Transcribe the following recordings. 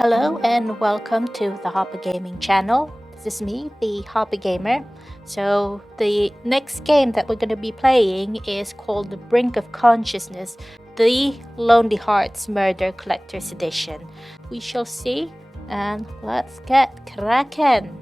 Hello and welcome to the HOPA Gaming channel. This is me, the HOPA Gamer. So the next game that we're going to be playing is called The Brink of Consciousness, the Lonely Hearts Murder Collector's Edition. We shall see, and let's get cracking.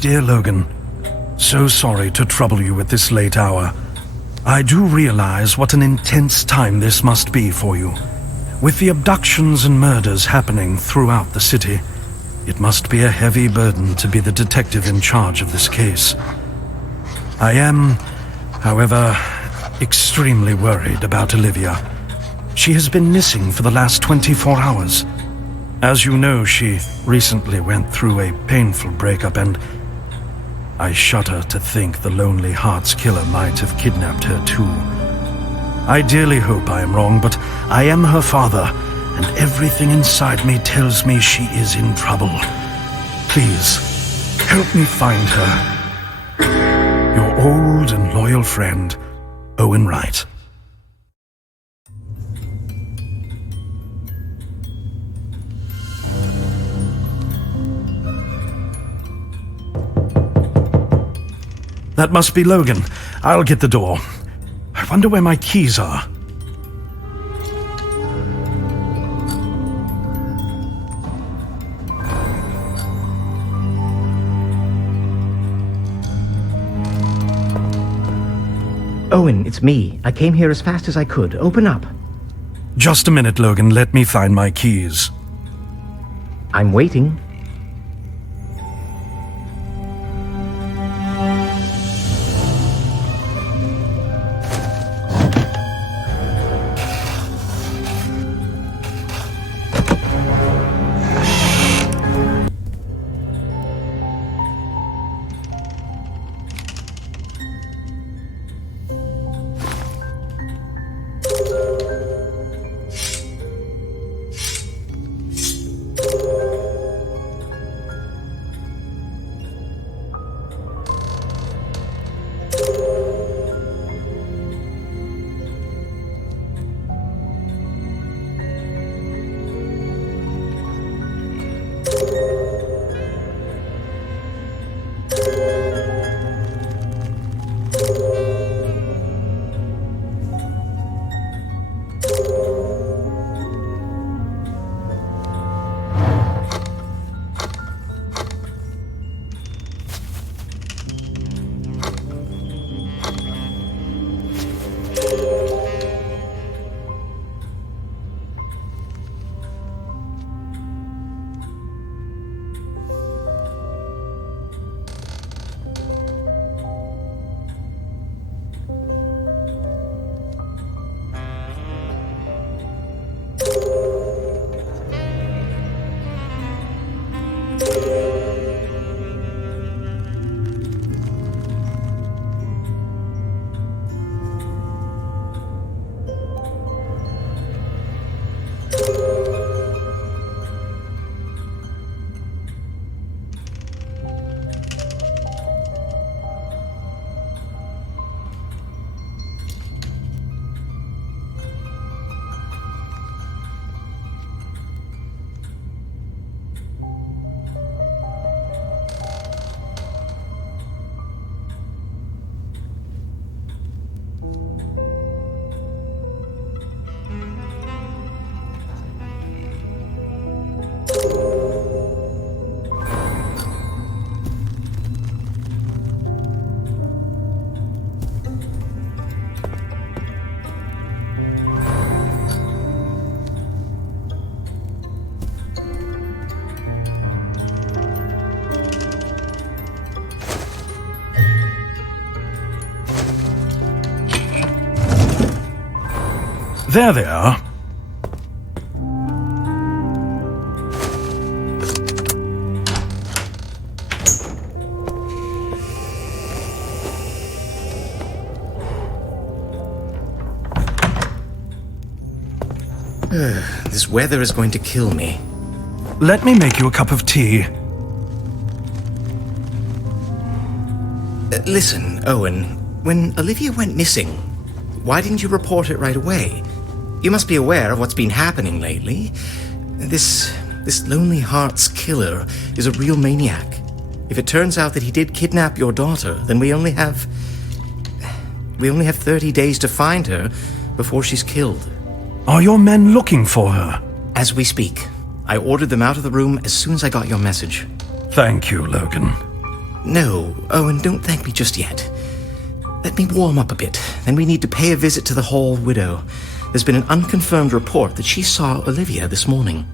Dear Logan, so sorry to trouble you at this late hour. I do realize what an intense time this must be for you. With the abductions and murders happening throughout the city, it must be a heavy burden to be the detective in charge of this case. I am, however, extremely worried about Olivia. She has been missing for the last 24 hours. As you know, she recently went through a painful breakup, and I shudder to think the Lonely Hearts killer might have kidnapped her too. I dearly hope I am wrong, but I am her father, and everything inside me tells me she is in trouble. Please, help me find her. Your old and loyal friend, Owen Wright. That must be Logan. I'll get the door. I wonder where my keys are. Owen, it's me. I came here as fast as I could. Open up. Just a minute, Logan. Let me find my keys. I'm waiting. There they are. This weather is going to kill me. Let me make you a cup of tea. Listen, Owen, when Olivia went missing, why didn't you report it right away? You must be aware of what's been happening lately. This Lonely Hearts killer is a real maniac. If it turns out that he did kidnap your daughter, then we only have 30 days to find her before she's killed. Are your men looking for her? As we speak. I ordered them out of the room as soon as I got your message. Thank you, Logan. No, Owen, don't thank me just yet. Let me warm up a bit. Then we need to pay a visit to the Hall widow. There's been an unconfirmed report that she saw Olivia this morning.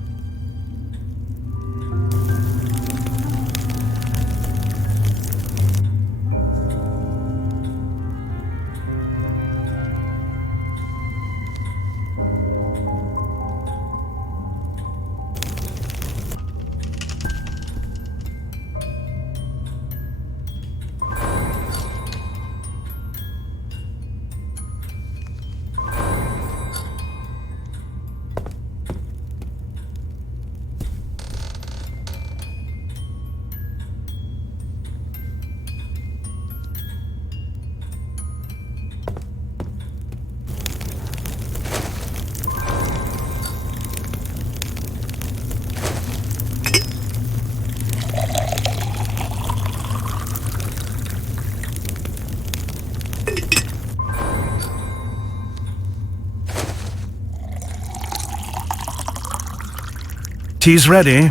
Tea's ready.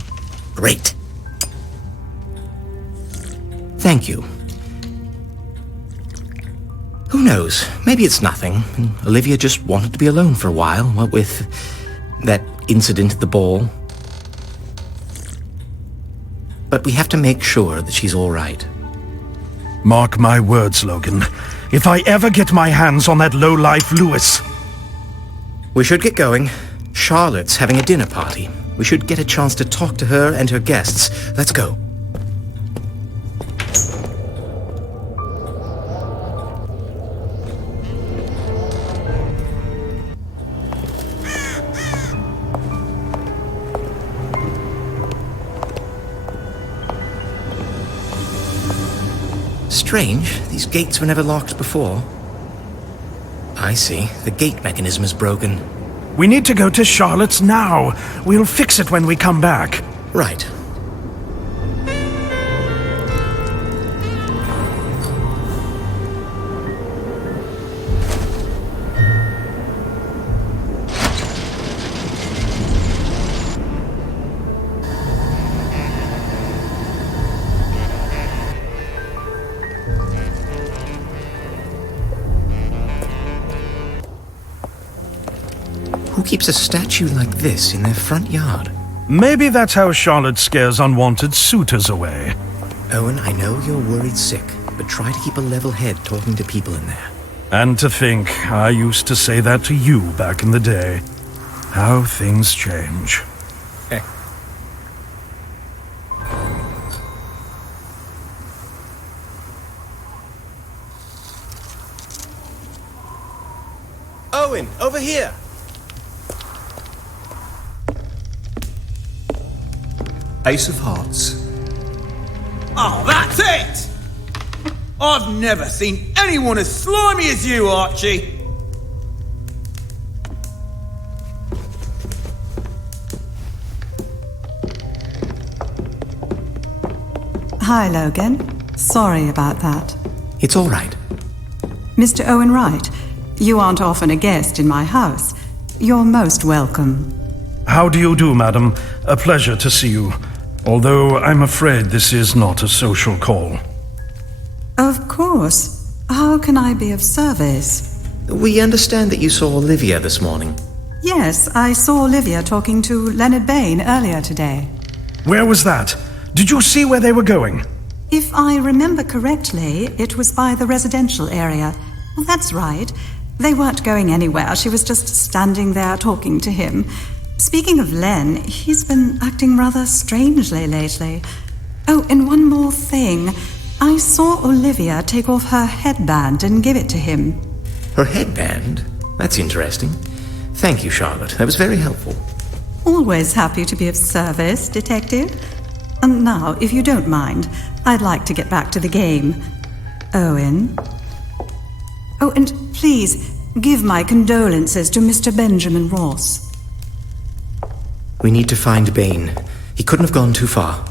Great. Thank you. Who knows? Maybe it's nothing. Olivia just wanted to be alone for a while, what with that incident at the ball. But we have to make sure that she's all right. Mark my words, Logan. If I ever get my hands on that lowlife Lewis... We should get going. Charlotte's having a dinner party. We should get a chance to talk to her and her guests. Let's go. Strange, these gates were never locked before. I see, the gate mechanism is broken. We need to go to Charlotte's now. We'll fix it when we come back. Right. Who keeps a statue like this in their front yard? Maybe that's how Charlotte scares unwanted suitors away. Owen, I know you're worried sick, but try to keep a level head talking to people in there. And to think I used to say that to you back in the day. How things change. Owen, over here! Ace of Hearts. Oh, that's it! I've never seen anyone as slimy as you, Archie! Hi, Logan. Sorry about that. It's all right. Mr. Owen Wright, you aren't often a guest in my house. You're most welcome. How do you do, madam? A pleasure to see you. Although I'm afraid this is not a social call. Of course. How can I be of service? We understand that you saw Olivia this morning. Yes, I saw Olivia talking to Leonard Bain earlier today. Where was that? Did you see where they were going? If I remember correctly, it was by the residential area. Well, that's right. They weren't going anywhere. She was just standing there talking to him. Speaking of Len, he's been acting rather strangely lately. Oh, and one more thing. I saw Olivia take off her headband and give it to him. Her headband? That's interesting. Thank you, Charlotte. That was very helpful. Always happy to be of service, Detective. And now, if you don't mind, I'd like to get back to the game. Owen? Oh, and please, give my condolences to Mr. Benjamin Ross. We need to find Bane. He couldn't have gone too far.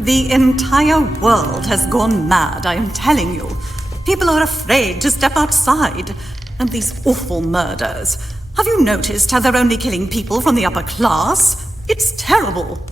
The entire world has gone mad, I am telling you. People are afraid to step outside. And these awful murders. Have you noticed how they're only killing people from the upper class? It's terrible.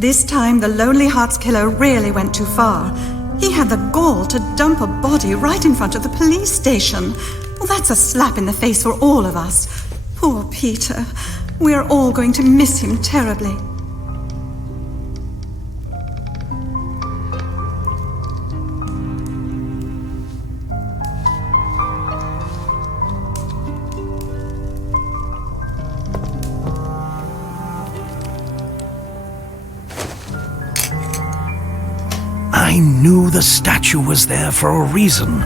This time, the Lonely Hearts Killer really went too far. He had the gall to dump a body right in front of the police station. Well, that's a slap in the face for all of us. Poor Peter. We're all going to miss him terribly. I knew the statue was there for a reason.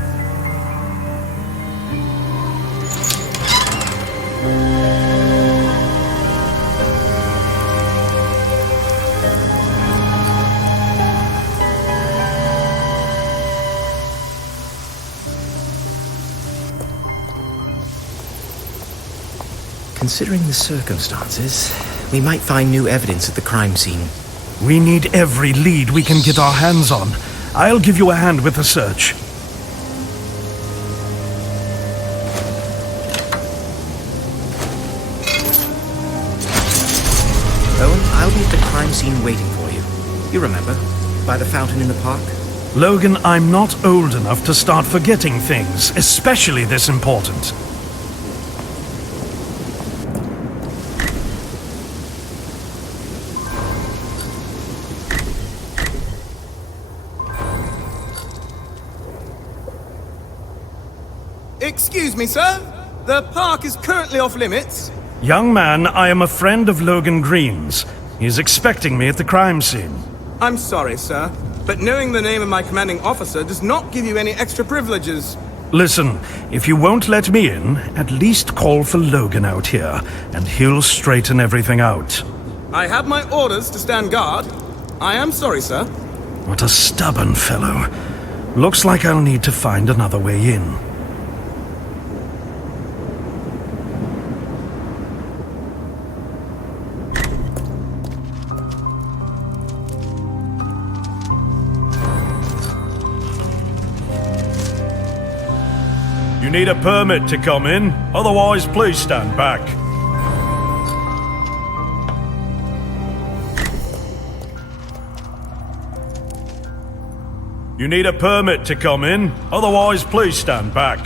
Considering the circumstances, we might find new evidence at the crime scene. We need every lead we can get our hands on. I'll give you a hand with the search. Owen, I'll be at the crime scene waiting for you. You remember, by the fountain in the park? Logan, I'm not old enough to start forgetting things, especially this important. Excuse me, sir. The park is currently off limits. Young man, I am a friend of Logan Green's. He's expecting me at the crime scene. I'm sorry, sir, but knowing the name of my commanding officer does not give you any extra privileges. Listen, if you won't let me in, at least call for Logan out here, and he'll straighten everything out. I have my orders to stand guard. I am sorry, sir. What a stubborn fellow. Looks like I'll need to find another way in. You need a permit to come in, otherwise please stand back. You need a permit to come in, otherwise please stand back.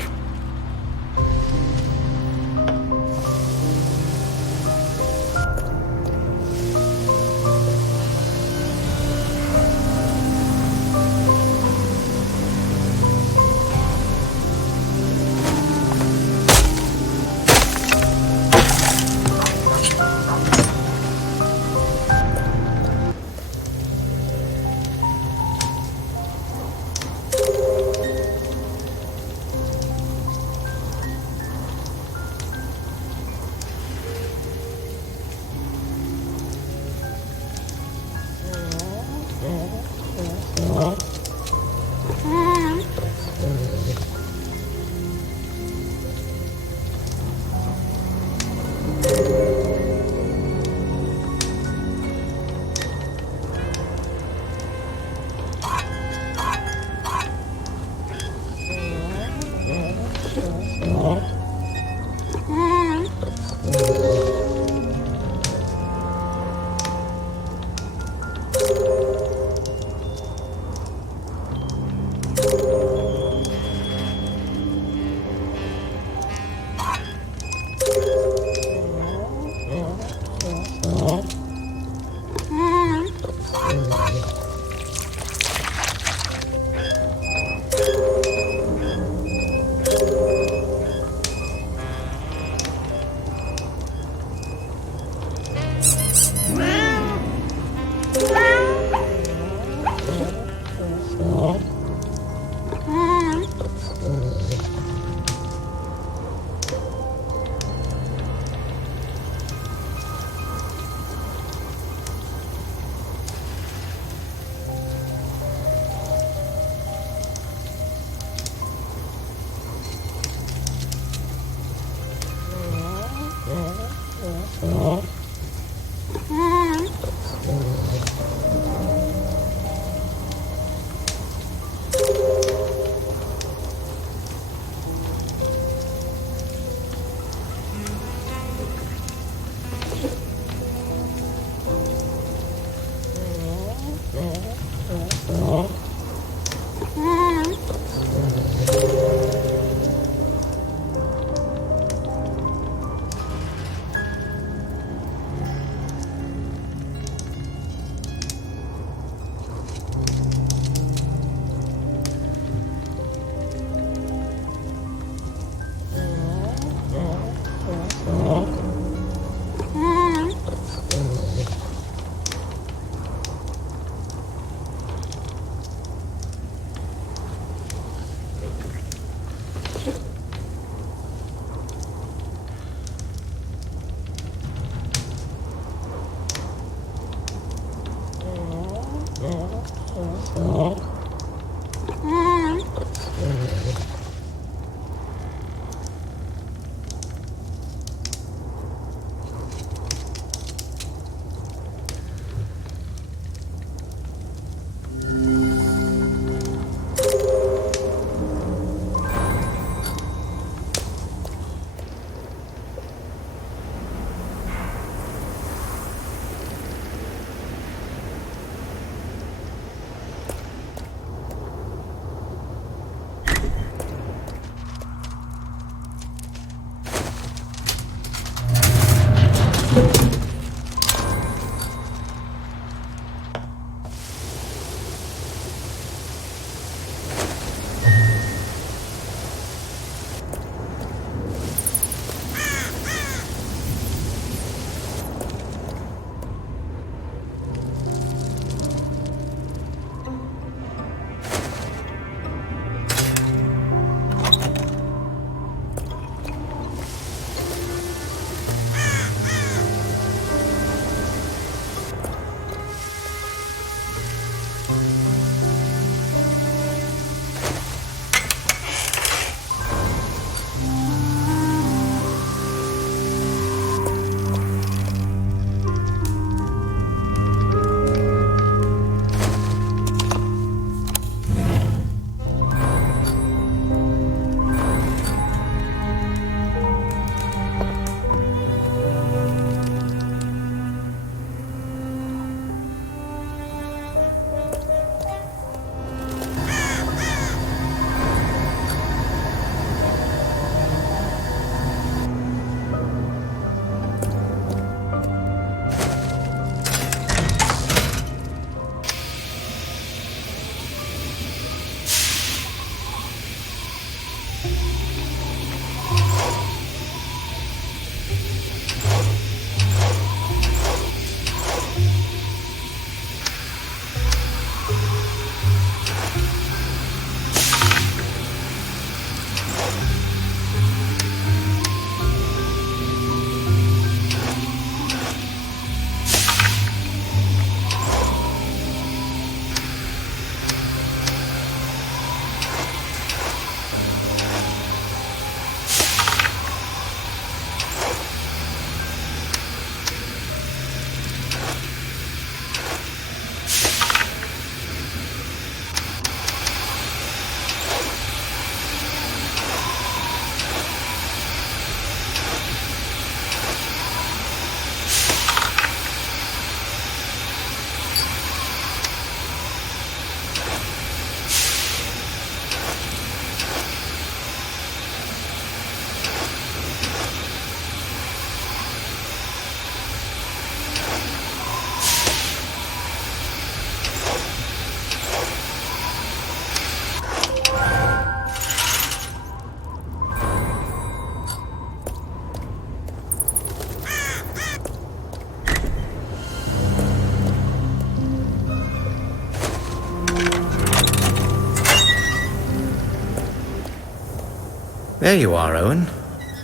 There you are, Owen.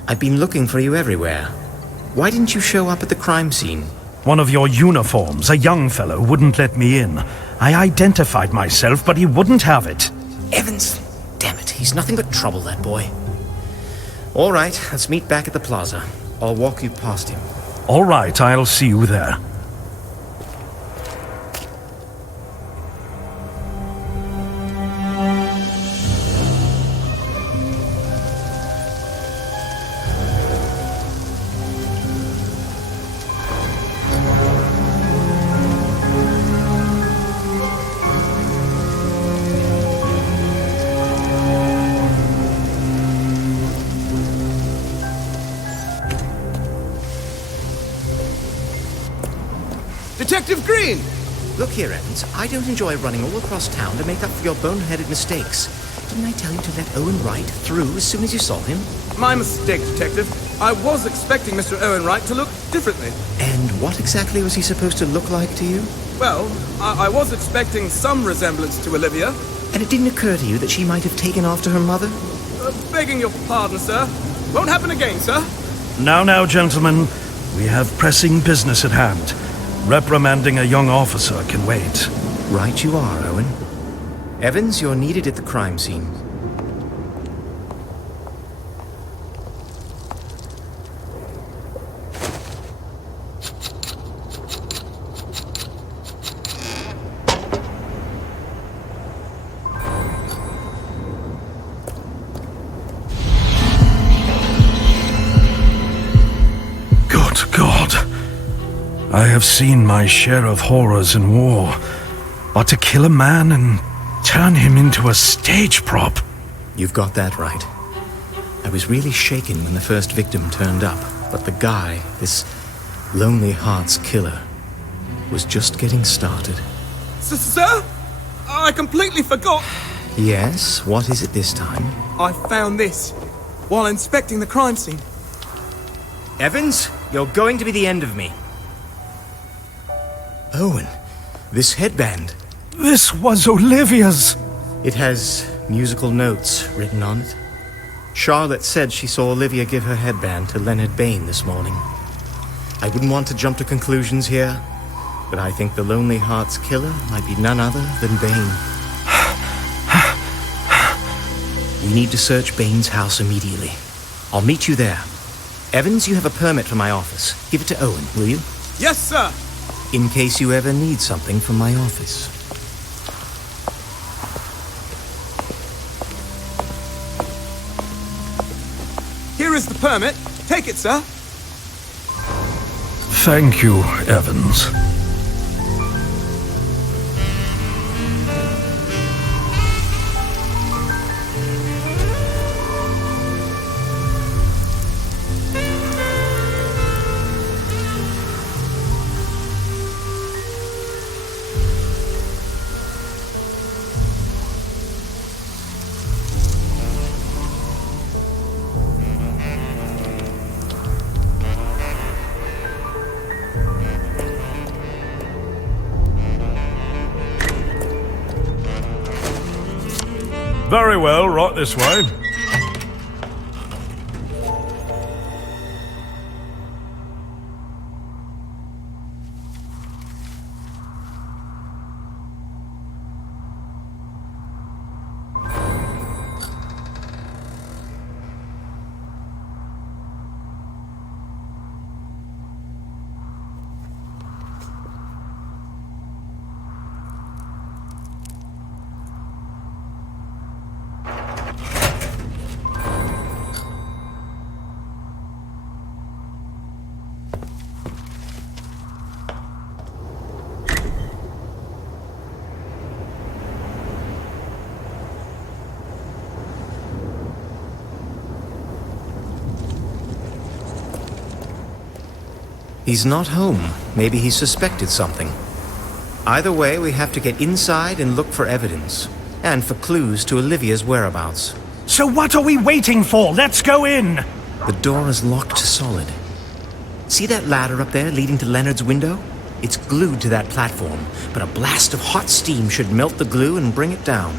I've been looking for you everywhere. Why didn't you show up at the crime scene? One of your uniforms, a young fellow, wouldn't let me in. I identified myself, but he wouldn't have it. Evans! Damn it, he's nothing but trouble, that boy. All right, let's meet back at the plaza. I'll walk you past him. All right, I'll see you there. Detective Green! Look here, Evans. I don't enjoy running all across town to make up for your boneheaded mistakes. Didn't I tell you to let Owen Wright through as soon as you saw him? My mistake, Detective. I was expecting Mr. Owen Wright to look differently. And what exactly was he supposed to look like to you? Well, I was expecting some resemblance to Olivia. And it didn't occur to you that she might have taken after her mother? Begging your pardon, sir. Won't happen again, sir. Now, gentlemen, we have pressing business at hand. Reprimanding a young officer can wait. Right you are, Owen. Evans, you're needed at the crime scene. Good God. I have seen my share of horrors in war, but to kill a man and turn him into a stage prop. You've got that right. I was really shaken when the first victim turned up, but the guy, this Lonely Hearts killer, was just getting started. Sir? I completely forgot. Yes, what is it this time? I found this while inspecting the crime scene. Evans, you're going to be the end of me. Owen, this headband. This was Olivia's. It has musical notes written on it. Charlotte said she saw Olivia give her headband to Leonard Bain this morning. I wouldn't want to jump to conclusions here, but I think the Lonely Hearts killer might be none other than Bain. We need to search Bain's house immediately. I'll meet you there. Evans, you have a permit for my office. Give it to Owen, will you? Yes, sir. In case you ever need something from my office. Here is the permit. Take it, sir. Thank you, Evans. Very well, right this way. He's not home. Maybe he suspected something. Either way, we have to get inside and look for evidence. And for clues to Olivia's whereabouts. So what are we waiting for? Let's go in! The door is locked solid. See that ladder up there leading to Leonard's window? It's glued to that platform, but a blast of hot steam should melt the glue and bring it down.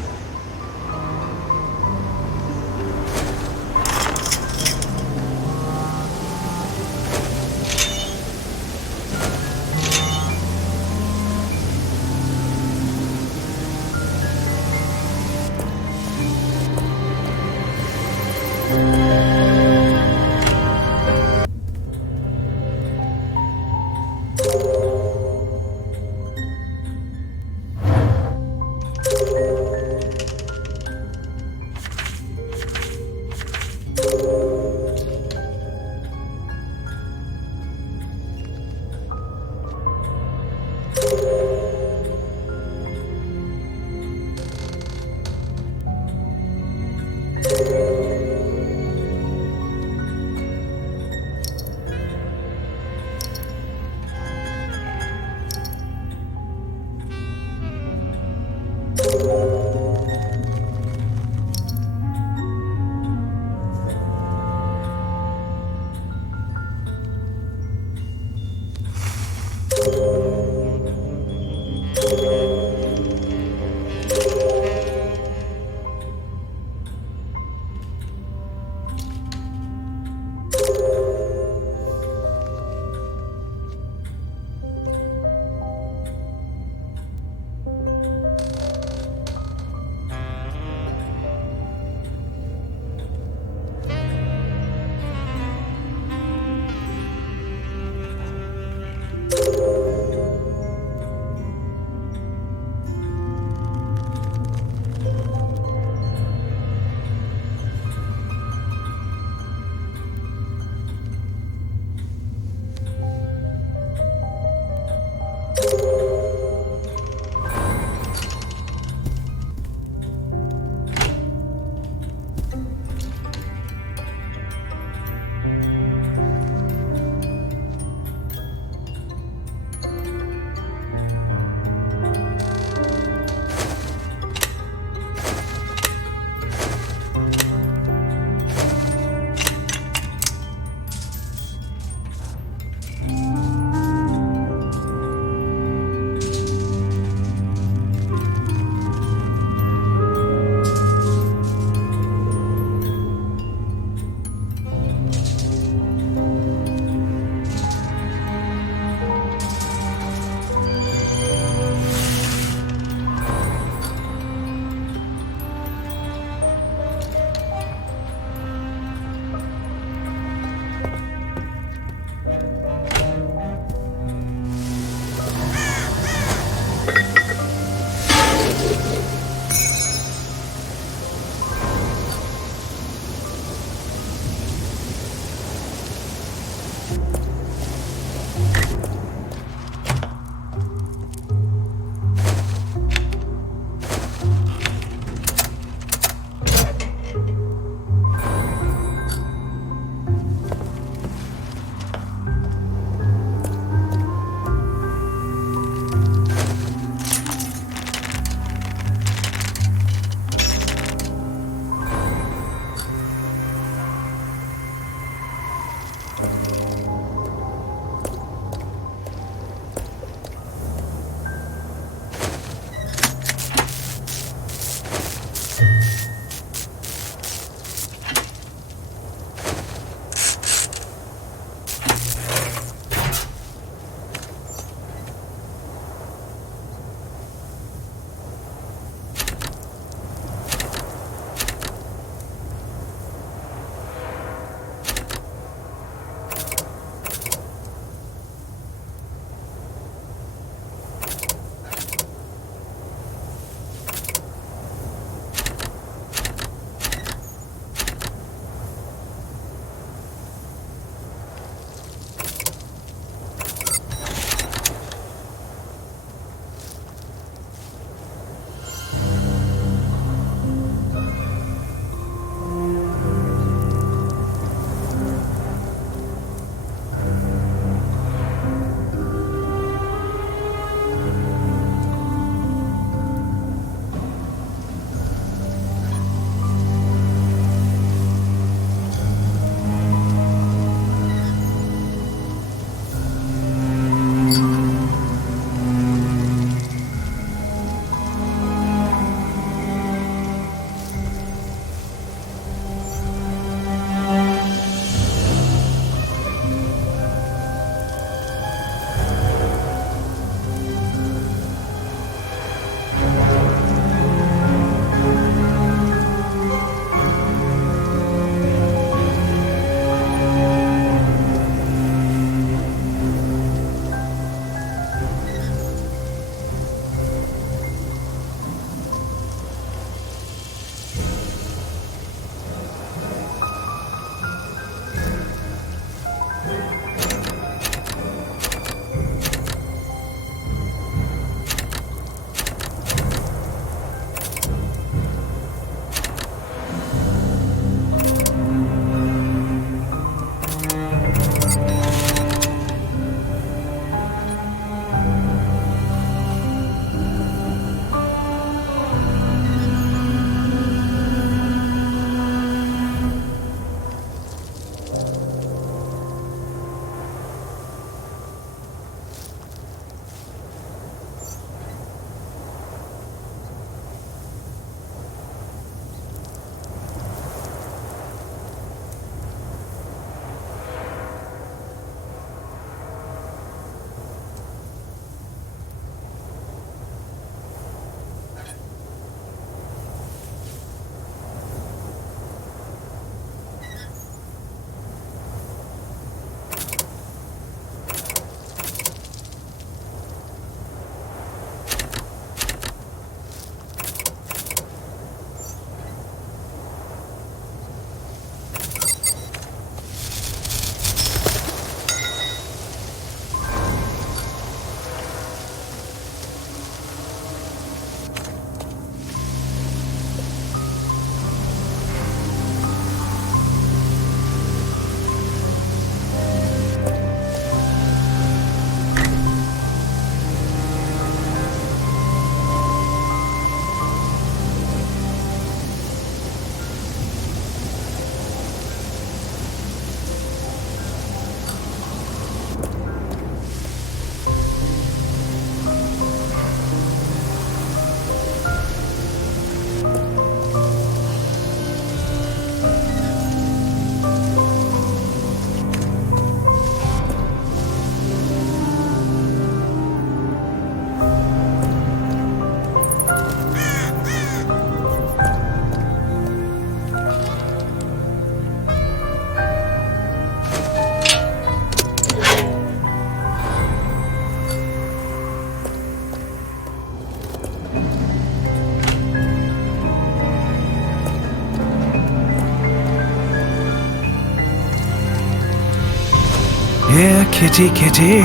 kitty, kitty.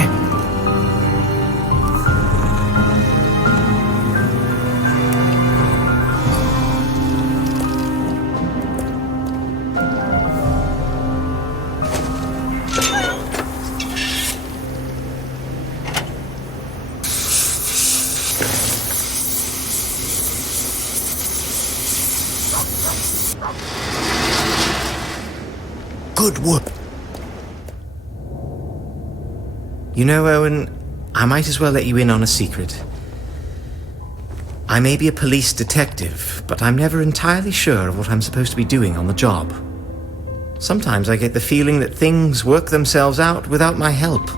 Good work. You know, Owen, I might as well let you in on a secret. I may be a police detective, but I'm never entirely sure of what I'm supposed to be doing on the job. Sometimes I get the feeling that things work themselves out without my help.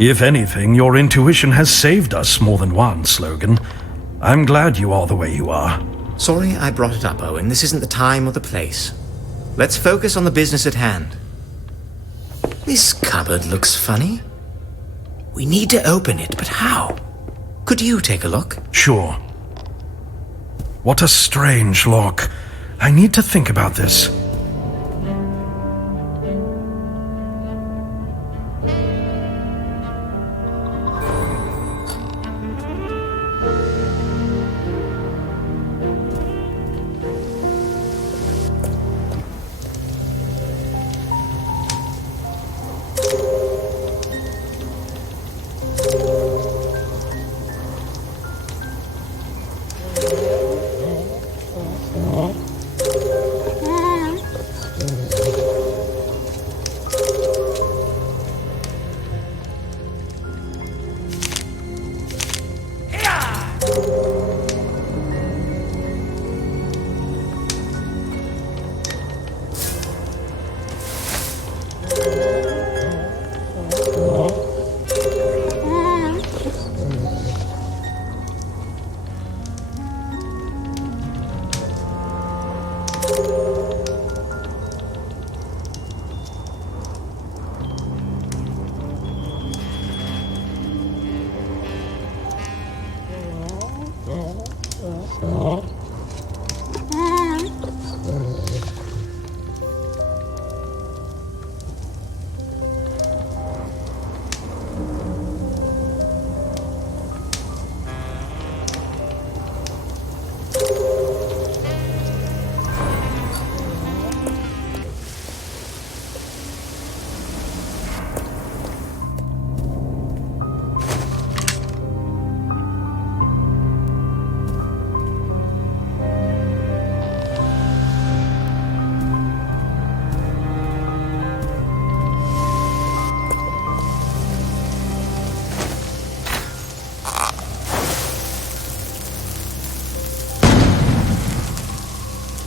If anything, your intuition has saved us more than once, Logan. I'm glad you are the way you are. Sorry I brought it up, Owen. This isn't the time or the place. Let's focus on the business at hand. This cupboard looks funny. We need to open it, but how? Could you take a look? Sure. What a strange lock. I need to think about this.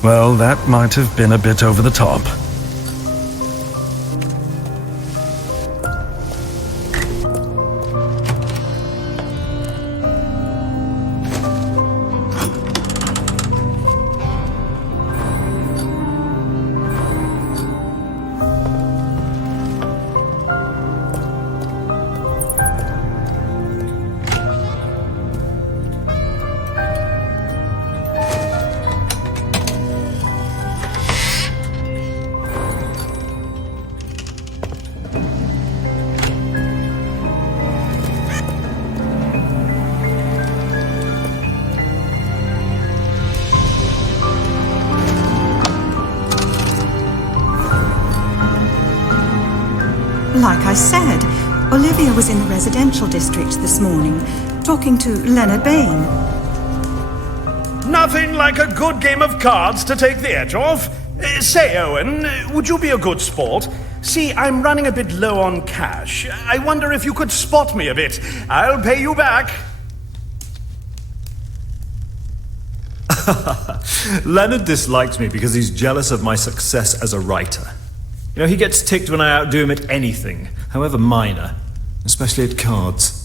Well, that might have been a bit over the top. Like I said, Olivia was in the residential district this morning, talking to Leonard Bain. Nothing like a good game of cards to take the edge off. Say, Owen, would you be a good sport? See, I'm running a bit low on cash. I wonder if you could spot me a bit. I'll pay you back. Leonard dislikes me because he's jealous of my success as a writer. You know, he gets ticked when I outdo him at anything, however minor, especially at cards.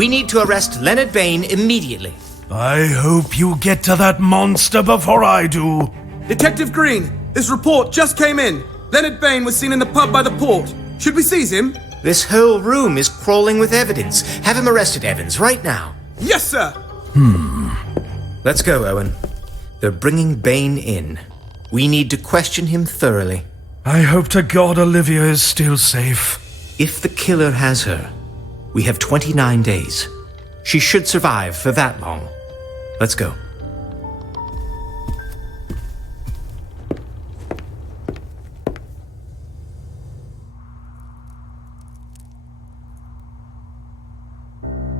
We need to arrest Leonard Bain immediately. I hope you get to that monster before I do. Detective Green, this report just came in. Leonard Bain was seen in the pub by the port. Should we seize him? This whole room is crawling with evidence. Have him arrested, Evans, right now. Yes, sir. Let's go, Owen. They're bringing Bain in. We need to question him thoroughly. I hope to God Olivia is still safe. If the killer has her, we have 29 days. She should survive for that long. Let's go.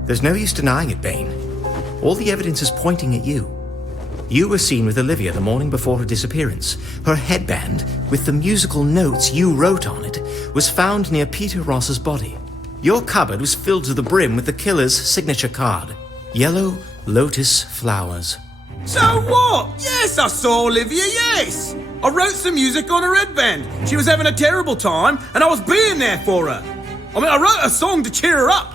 There's no use denying it, Bain. All the evidence is pointing at you. You were seen with Olivia the morning before her disappearance. Her headband, with the musical notes you wrote on it, was found near Peter Ross's body. Your cupboard was filled to the brim with the killer's signature card. Yellow lotus flowers. So what? Yes, I saw Olivia, yes. I wrote some music on her headband. She was having a terrible time, and I was being there for her. I wrote a song to cheer her up.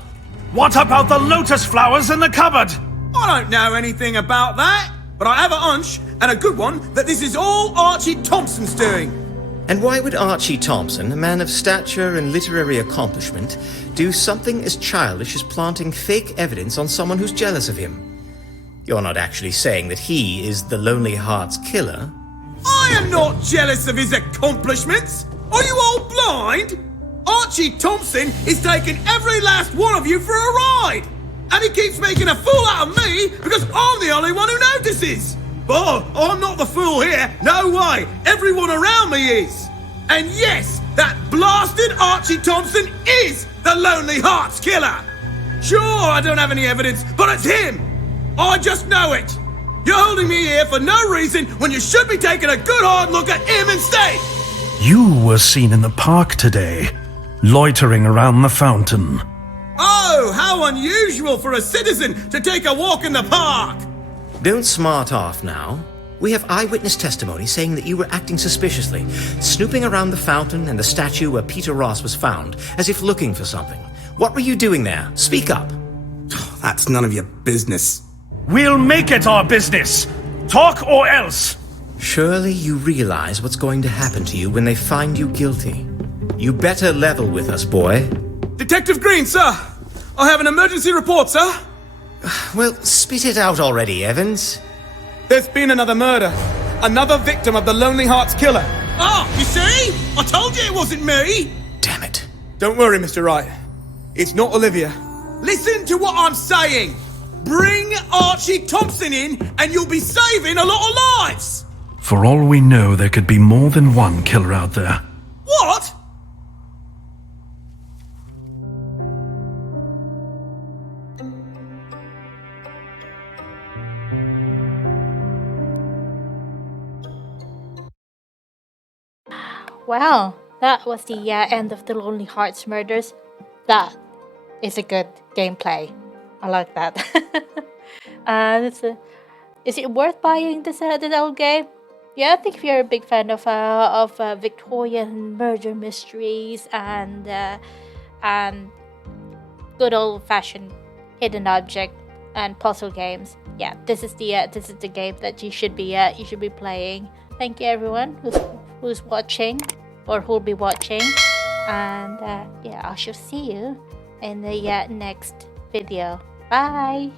What about the lotus flowers in the cupboard? I don't know anything about that, but I have a hunch, and a good one, that this is all Archie Thompson's doing. And why would Archie Thompson, a man of stature and literary accomplishment, do something as childish as planting fake evidence on someone who's jealous of him? You're not actually saying that he is the Lonely Hearts killer? I am not jealous of his accomplishments. Are you all blind? Archie Thompson is taking every last one of you for a ride. And he keeps making a fool out of me because I'm the only one who notices. Oh, I'm not the fool here. No way. Everyone around me is. And yes, that blasted Archie Thompson is the Lonely Hearts killer. Sure, I don't have any evidence, but it's him. I just know it. You're holding me here for no reason when you should be taking a good hard look at him instead. You were seen in the park today, loitering around the fountain. Oh, how unusual for a citizen to take a walk in the park. Don't smart off now. We have eyewitness testimony saying that you were acting suspiciously, snooping around the fountain and the statue where Peter Ross was found, as if looking for something. What were you doing there? Speak up. That's none of your business. We'll make it our business. Talk or else. Surely you realize what's going to happen to you when they find you guilty. You better level with us, boy. Detective Green, sir. I have an emergency report, sir. Well, spit it out already, Evans. There's been another murder. Another victim of the Lonely Hearts killer. Ah, you see? I told you it wasn't me. Damn it. Don't worry, Mr. Wright. It's not Olivia. Listen to what I'm saying. Bring Archie Thompson in and you'll be saving a lot of lives. For all we know, there could be more than one killer out there. What? Wow, that was the end of the Lonely Hearts murders. That is a good gameplay. I like that. Is it worth buying this old game? Yeah, I think if you're a big fan of Victorian murder mysteries and good old-fashioned hidden object and puzzle games, yeah, this is the game that you should be playing. Thank you everyone who's watching or who'll be watching, and yeah, I shall see you in the next video. Bye.